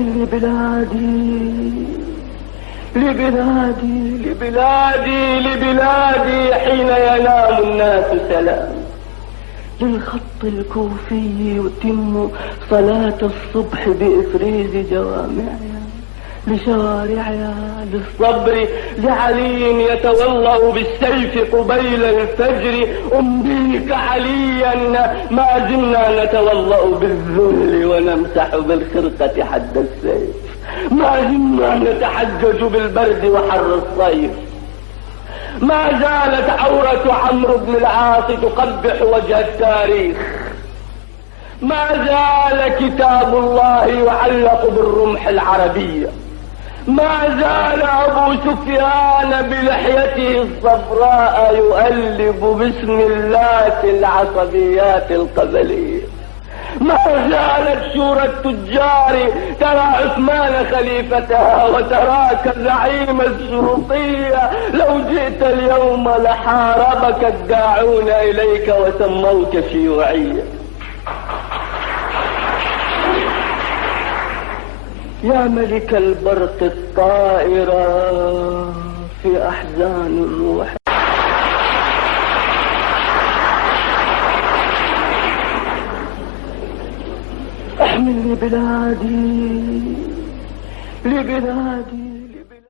احمل لبلادي لبلادي لبلادي لبلادي حين ينام الناس سلام. للخط الكوفي يتم صلاة الصبح بإفريز جوامعها، لشوارعها للصبر لعلي يتولأ بالسيف قبيل الفجر. أمضيك عليا ما زلنا نتولأ بالذل ونمسح بالخرقة حد السيف، ما زلنا نتحجج بالبرد وحر الصيف. ما زالت عورة عمرو بن العاص تقبح وجه التاريخ، ما زال كتاب الله يعلق بالرمح العربية، ما زال أبو سفيان بلحيته الصفراء يؤلب باسم اللات العصبيات القبلية، ما زالت شورى التجار ترى عثمان خليفتها وتراك زعيم الشرطية. لو جئت اليوم لحاربك الداعون إليك وسموك شيوعيا. يا ملك البرق الطائرة في أحزان الروح، احمل لبلادي لبلادي